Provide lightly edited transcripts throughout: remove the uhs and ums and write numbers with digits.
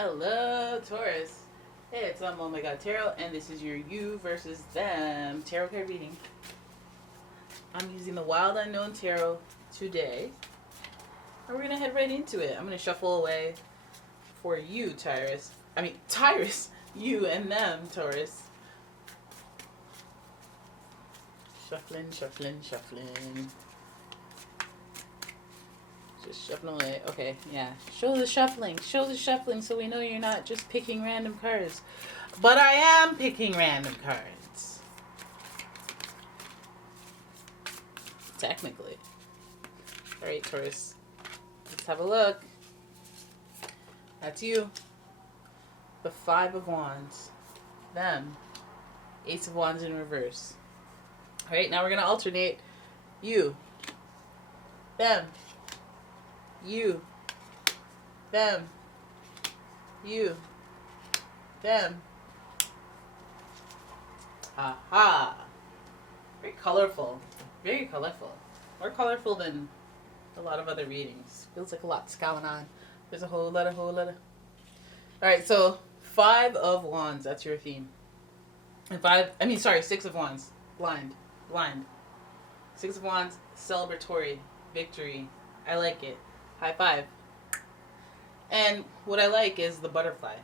Hello, Taurus. Hey, it's OMG Tarot, and this is your you versus them tarot card reading. I'm using the Wild Unknown Tarot today, and we're gonna head right into it. I'm gonna shuffle away for you, Tyrus. You and them, Taurus. Shuffling. Just shuffling away. Okay, yeah. Show the shuffling so we know you're not just picking random cards. But I am picking random cards. Technically. Alright, Taurus. Let's have a look. That's you. The Five of Wands. Them. Ace of Wands in reverse. Alright, now we're going to alternate. You. Them. You. Them. You. Them. Aha. Very colorful. Very colorful. More colorful than a lot of other readings. Feels like a lot's going on. There's a whole lot of. Alright, so Five of Wands. That's your theme. And Six of Wands. Blind. Six of Wands. Celebratory. Victory. I like it. High five. And what I like is the butterfly,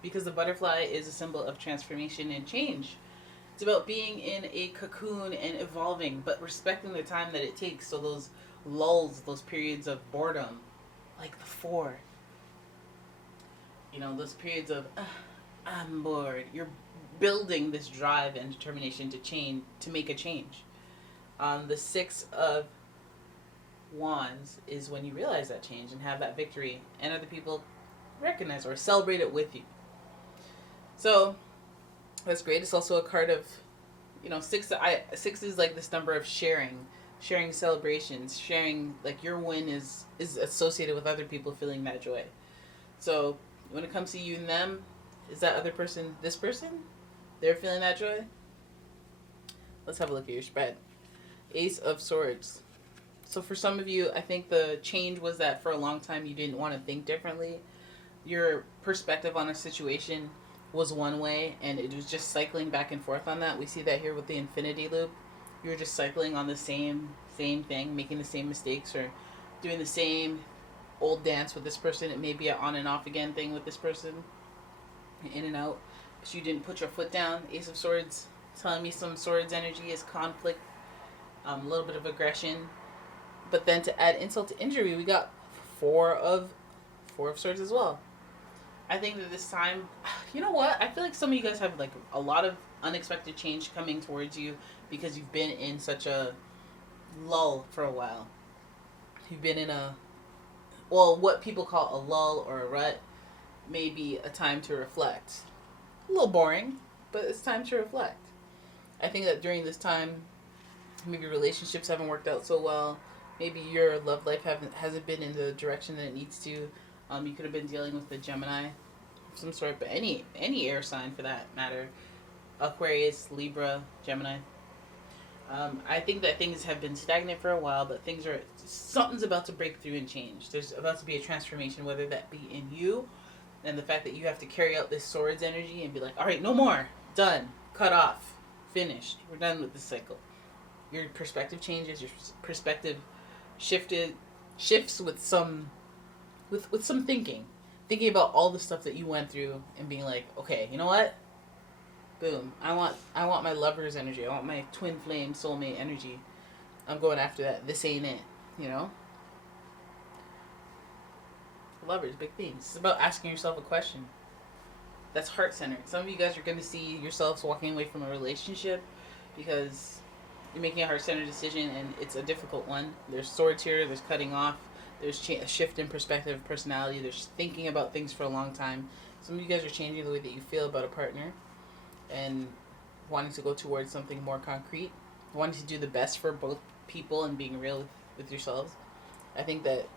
because the butterfly is a symbol of transformation and change. It's about being in a cocoon and evolving, but respecting the time that it takes. So those lulls, those periods of boredom, like the Four, those periods of I'm bored. You're building this drive and determination to make a change. The Six of Wands is when you realize that change and have that victory, and other people recognize or celebrate it with you. So that's great. It's also a card of, six is like this number of sharing celebrations, sharing, like your win is associated with other people feeling that joy. So when it comes to you and them, is that other person this person? They're feeling that joy? Let's have a look at your spread. Ace of Swords. So for some of you, I think the change was that for a long time you didn't want to think differently. Your perspective on a situation was one way, and it was just cycling back and forth on that. We see that here with the infinity loop. You were just cycling on the same thing, making the same mistakes, or doing the same old dance with this person. It may be an on and off again thing with this person, in and out. So you didn't put your foot down. Ace of Swords telling me some Swords energy is conflict, a little bit of aggression. But then to add insult to injury, we got Four of Swords as well. I think that this time, you know what? I feel like some of you guys have like a lot of unexpected change coming towards you because you've been in such a lull for a while. You've been in what people call a lull or a rut, maybe a time to reflect. A little boring, but it's time to reflect. I think that during this time, maybe relationships haven't worked out so well. Maybe your love life hasn't been in the direction that it needs to. You could have been dealing with a Gemini of some sort, but any air sign for that matter. Aquarius, Libra, Gemini. I think that things have been stagnant for a while, but something's about to break through and change. There's about to be a transformation, whether that be in you, and the fact that you have to carry out this Swords energy and be like, all right, no more, done, cut off, finished, we're done with this cycle. Your perspective changes, your perspective shifts with some thinking about all the stuff that you went through and being like, okay, you know what? Boom. I want my lover's energy. I want my twin flame soulmate energy. I'm going after that. This ain't it, Lovers, big things. It's about asking yourself a question that's heart-centered. Some of you guys are going to see yourselves walking away from a relationship because you're making a heart-centered decision, and it's a difficult one. There's swords here. There's cutting off. There's a shift in perspective of personality. There's thinking about things for a long time. Some of you guys are changing the way that you feel about a partner and wanting to go towards something more concrete, wanting to do the best for both people and being real with yourselves. I think that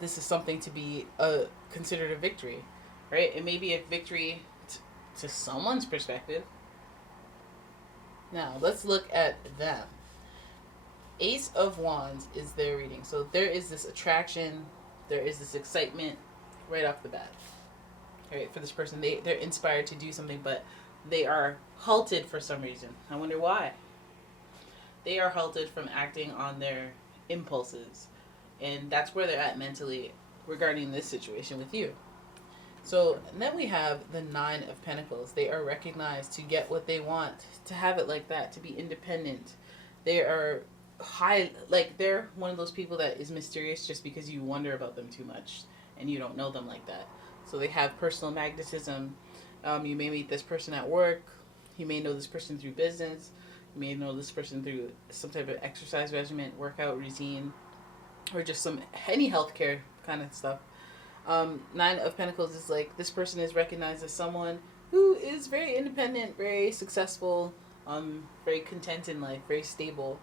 this is something to be considered a victory, right? It may be a victory to someone's perspective. Now, let's look at them. Ace of Wands is their reading. So there is this attraction, there is this excitement right off the bat. right? For this person, they're inspired to do something, but they are halted for some reason. I wonder why. They are halted from acting on their impulses, and that's where they're at mentally regarding this situation with you. So then we have the Nine of Pentacles. They are recognized to get what they want, to have it like that, to be independent. They are high, like they're one of those people that is mysterious just because you wonder about them too much and you don't know them like that. So they have personal magnetism. You may meet this person at work. You may know this person through business. You may know this person through some type of exercise regimen, workout routine, or just some any healthcare kind of stuff. Nine of Pentacles is like this person is recognized as someone who is very independent, very successful, very content in life, very stable,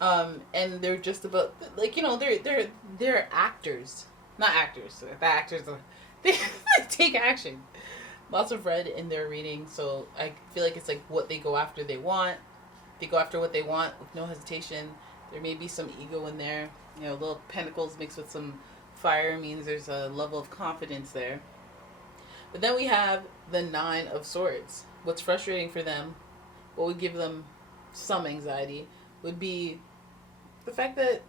and they're just about like they're actors, not actors. The actors they take action. Lots of red in their reading, so I feel like it's like what they go after. They go after what they want with no hesitation. There may be some ego in there. Little pentacles mixed with some fire means there's a level of confidence there. But then we have the Nine of Swords. What's frustrating for them, what would give them some anxiety, would be the fact that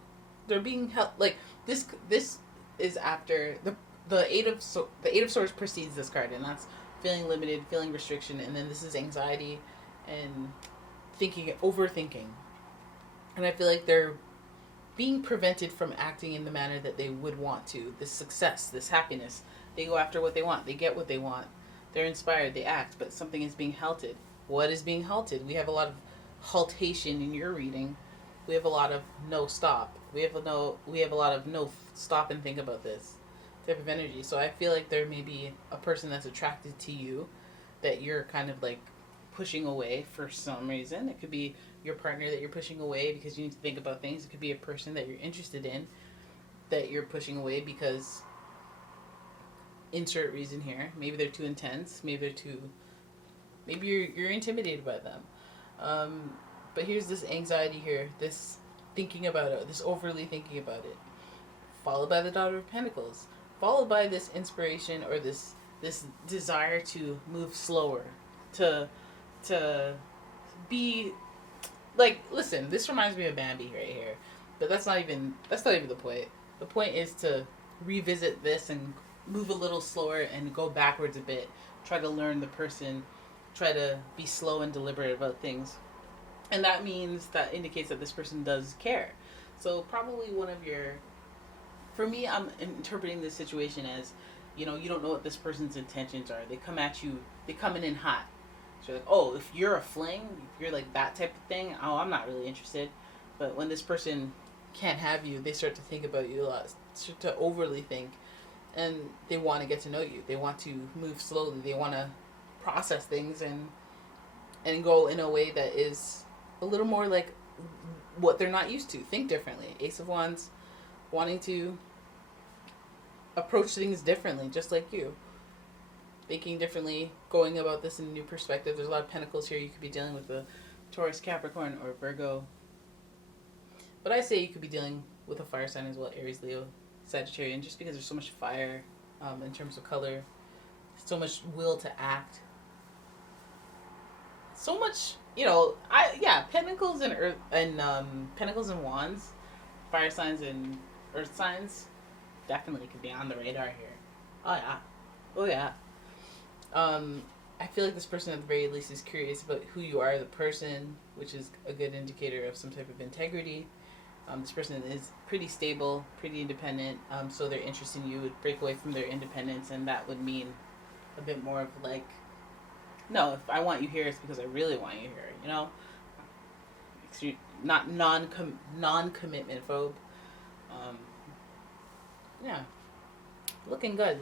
they're being held like this. This is after the Eight of Swords precedes this card, and that's feeling limited, feeling restriction, and then this is anxiety and overthinking. And I feel like they're being prevented from acting in the manner that they would want to. This success, this happiness. They go after what they want. They get what they want. They're inspired. They act. But something is being halted. What is being halted? We have a lot of haltation in your reading. We have a lot of no stop. We have a lot of no stop and think about this type of energy. So I feel like there may be a person that's attracted to you that you're kind of like pushing away for some reason. It could be your partner that you're pushing away because you need to think about things. It could be a person that you're interested in that you're pushing away because insert reason here. Maybe they're too intense. Maybe you're intimidated by them. But here's this anxiety here, this thinking about it, this overly thinking about it, followed by the Daughter of Pentacles, followed by this inspiration or this desire to move slower, to be like, listen, this reminds me of Bambi right here, but that's not even the point. The point is to revisit this and move a little slower and go backwards a bit. Try to learn the person. Try to be slow and deliberate about things. And that indicates that this person does care. So probably for me, I'm interpreting this situation as, you don't know what this person's intentions are. They come at you, they come in hot. So you're like, oh, if you're a fling, if you're like that type of thing, oh, I'm not really interested. But when this person can't have you, they start to think about you a lot, start to overly think, and they want to get to know you. They want to move slowly. They want to process things and go in a way that is a little more like what they're not used to. Think differently. Ace of Wands, wanting to approach things differently, just like you. Thinking differently, going about this in a new perspective. There's a lot of pentacles here. You could be dealing with a Taurus, Capricorn, or Virgo. But I say you could be dealing with a fire sign as well, Aries, Leo, Sagittarian, just because there's so much fire in terms of color, so much will to act, so much, pentacles and earth and pentacles and wands, fire signs and earth signs definitely could be on the radar here. Oh yeah. I feel like this person at the very least is curious about who you are, the person, which is a good indicator of some type of integrity. This person is pretty stable, pretty independent, so their interest in you would break away from their independence, and that would mean a bit more of like, no, if I want you here, it's because I really want you here, Not non-commitment phobe. Yeah. Looking good.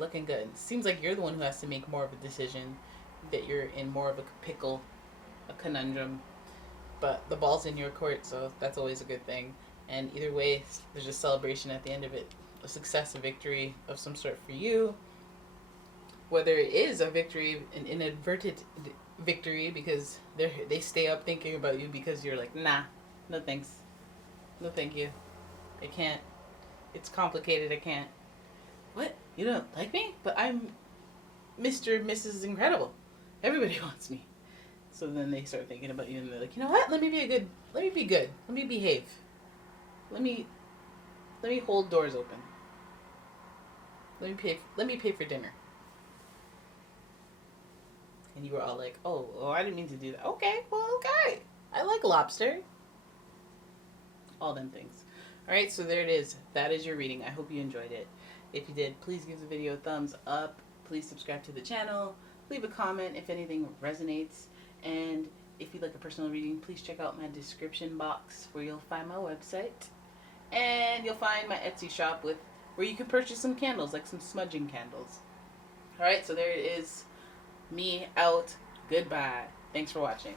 Seems like you're the one who has to make more of a decision, that you're in more of a pickle, a conundrum. But the ball's in your court, so that's always a good thing. And either way, there's a celebration at the end of it. A success, a victory of some sort for you. Whether it is a victory, an inadvertent victory, because they stay up thinking about you because you're like, nah, no thanks. No thank you. I can't. It's complicated, I can't. What? You don't like me? But I'm Mr. and Mrs. Incredible. Everybody wants me. So then they start thinking about you and they're like, you know what? Let me be good. Let me behave. Let me hold doors open. Let me pay for dinner. And you were all like, oh, I didn't mean to do that. Okay, well, okay. I like lobster. All them things. All right, so there it is. That is your reading. I hope you enjoyed it. If you did, please give the video a thumbs up. Please subscribe to the channel. Leave a comment if anything resonates. And if you'd like a personal reading, please check out my description box where you'll find my website. And you'll find my Etsy shop where you can purchase some candles, like some smudging candles. All right, so there it is. Me out. Goodbye. Thanks for watching.